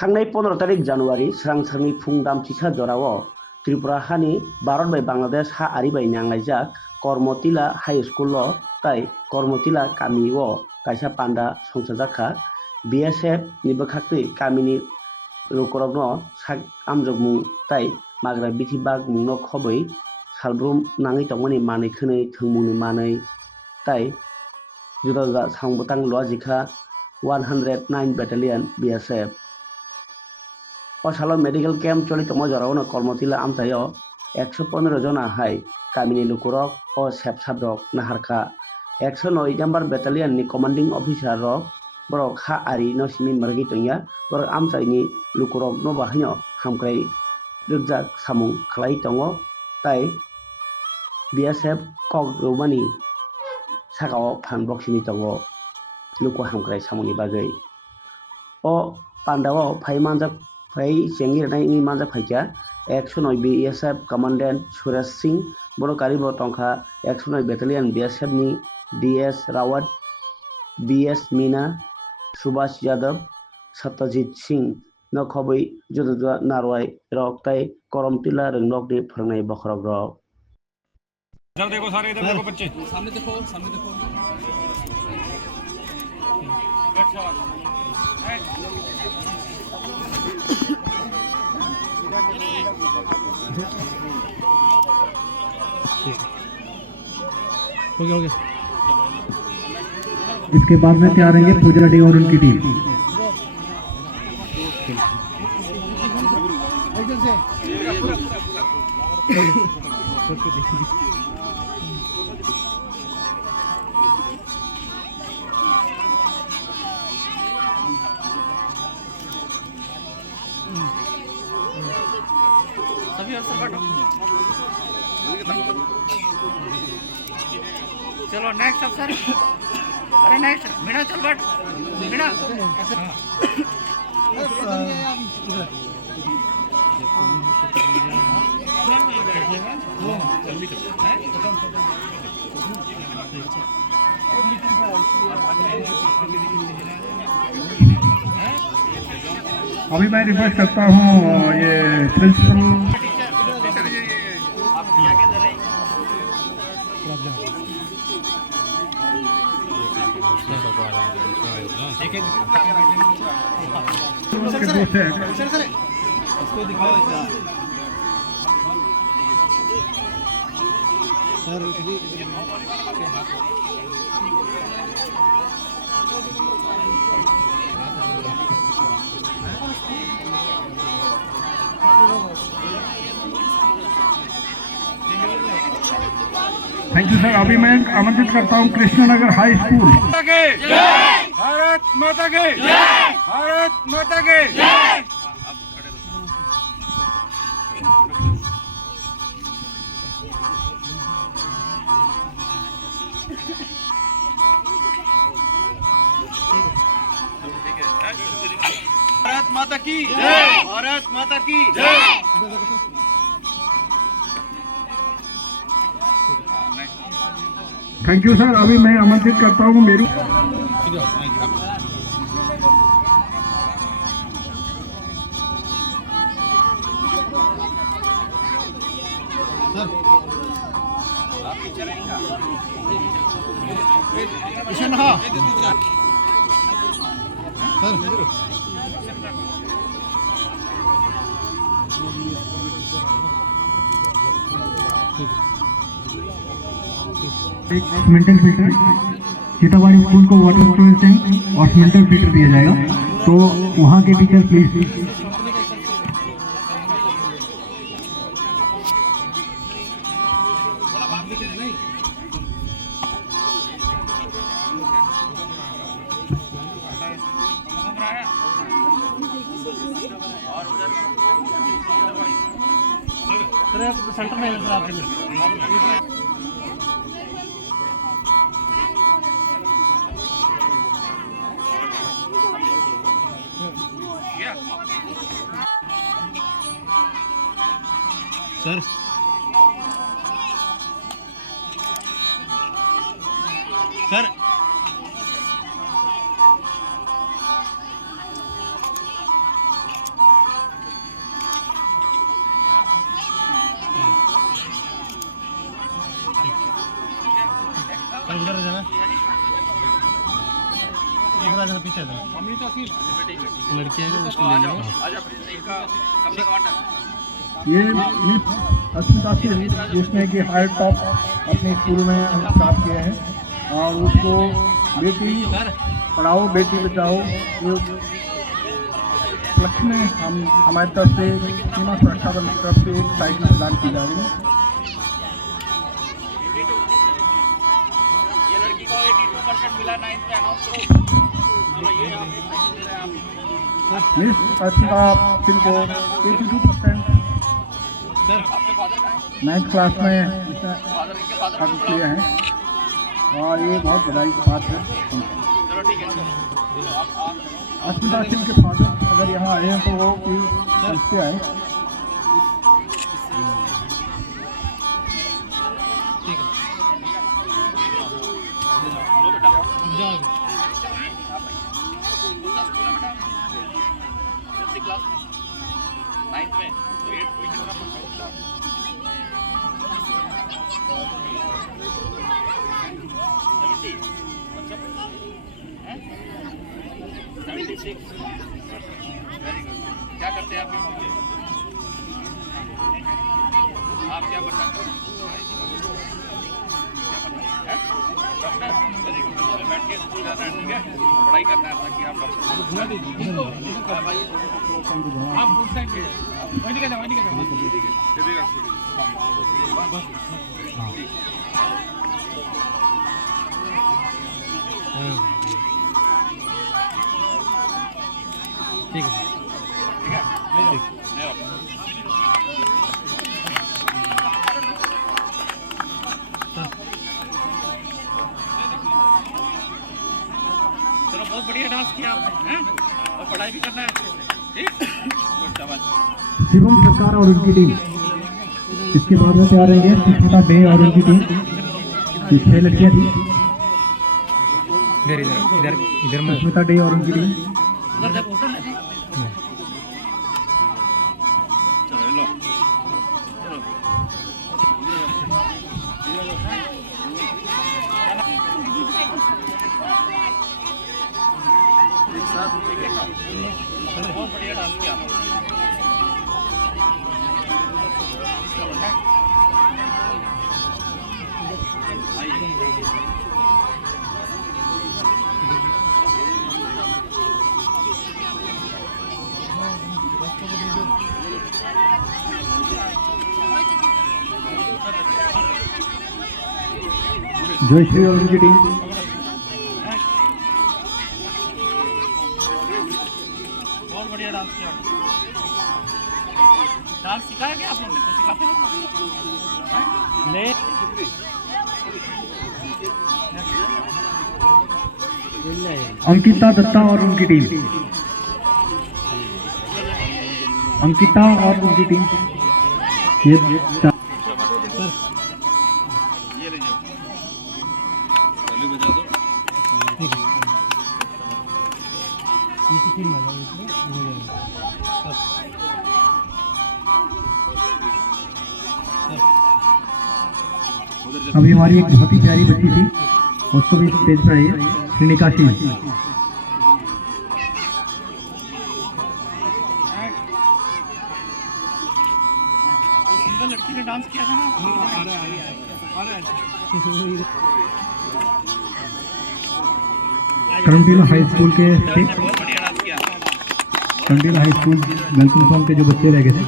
थांनाय 15 तारिख जानुवारि स्रांस्रांनि फुं दामथिसा जराव त्रिपुरा हानि भारत bai बांलादेश हा आरि bai नांलायजाक कर्मटिला हाई स्कुल ताई कर्मटिला गामि o kaisa panda songsajakha BSF ni bwkhakri kamini lukorokno sak amjokmung tai magra bithi bag mungno khoboi salbrum nangui tongmani manui khwnui thwngmungni manui tai juda juda sangbutang lojikha 109 battalion BSF o salo medical camp choli tongmo jorao kormotila amchaio 115 jona hai kamini lukurok o sepsap rok naharkha 109 number battalion ni commanding officer rok borok ha ari no simi margi tongya borok amchai ni lukurok no bahino hamkrai rukjak samung khlai tongo tai BSF kok romani sakao phan boxini tongo luko hamkrai samungni bagai o pandao phai manjak phai chengi nai ni manjak phaikya 109 BSF commandant Suresh Singh boro karibo tongkha 109 battalion BSF ni DS Rawat BS Meena Subhash Yadav Satyajit Singh no khoboi juda juda narwai rok tai koromtila rwngrok ni phrangnai bokhrok rok इधर देखो सारे इधर देखो बच्चे सामने देखो सामने देखो हो गया इसके बाद में तैयार रहेंगे पूजा रेड्डी और उनकी टीम सभी अवसर बांटो चलो नेक्स्ट अवसर अरे नेक्स्ट मीणा चल बट मीणा अभी मैं रिक्वेस्ट करता हूँ ये प्रिंसिपल इसको दिखाओ सर थैंक यू सर। अभी मैं आमंत्रित करता हूँ कृष्णनगर हाई स्कूल। भारत माता के भारत माता के भारत माता की जय भारत माता की जय थैंक यू सर। अभी मैं आमंत्रित करता हूँ मेरू सीमेंटल फिल्टर सीताबाड़ी स्कूल को वाटर स्टोरेज टैंक और सीमेंटल फिल्टर दिया जाएगा, तो वहाँ के टीचर प्लीज सेंटर में सर सर ये मिस अस्मिता सिंह जिसने कि हायर टॉप अपने स्कूल में स्टार्ट किए हैं और उसको बेटी पढ़ाओ बेटी बचाओ ये उपलक्ष्य में हम हमारी तरफ से सीमा सुरक्षा बल की तरफ से एक साइकिल प्रदान की जा रही है। ये लड़की को 82% मिला 9th में अनाउंस करो। चलो ये आप साइकिल दे रहे हैं आप। मिस अस्मिता सिंह को 82% आपके फादर का है? 9th क्लास में इसने फादर इनके फादर हासिल किए हैं और ये बहुत बधाई की बात है। चलो ठीक है। आप अस्मिता सिंह के फादर अगर यहाँ आए हैं तो वो कोई इससे आए। क्लास 9th में तो 8 में कितना परसेंट? 70 अच्छा हैं 76 वेरी गुड। क्या करते हैं आपके मम्मी? आप क्या बनना चाहते हैं? क्या बनना है? Doctor very good. बैठ के स्कूल जाना है ठीक है, पढ़ाई करना है ताकि आप डॉक्टर आप उस साइड पे वहीं का जाओ ठीक है चलो बहुत बढ़िया डांस किया आपने हैं और पढ़ाई भी करना है अच्छे से ठीक गुड शाबाश शिवम सरकार और उनकी टीम इसके बाद में तैयार रहेंगे सुष्मिता डे और उनकी टीम। ये 6 लड़कियां थी इधर इधर इधर में सुष्मिता डे और उनकी टीम। उधर देखो उधर देखो चलो लो चलो एक साथ बहुत बढ़िया डांस किया चलो जयश्री और उनकी टीम। बहुत बढ़िया डांस किया डांस सिखाया क्या आप लोगों ने तो सिखाते हैं नहीं अंकिता दत्ता और उनकी टीम। अंकिता और उनकी टीम ये ये ले जाओ ताली बजा दो अभी हमारी एक बहुत ही प्यारी बच्ची थी उसको भी स्टेज पर आइए श्रीनिका शील। सिंगल लड़की ने डांस किया था ना करमटीला हाई स्कूल के बहुत बढ़िया डांस किया करमटीला हाई स्कूल वेलकम सॉन्ग के जो बच्चे रह गए थे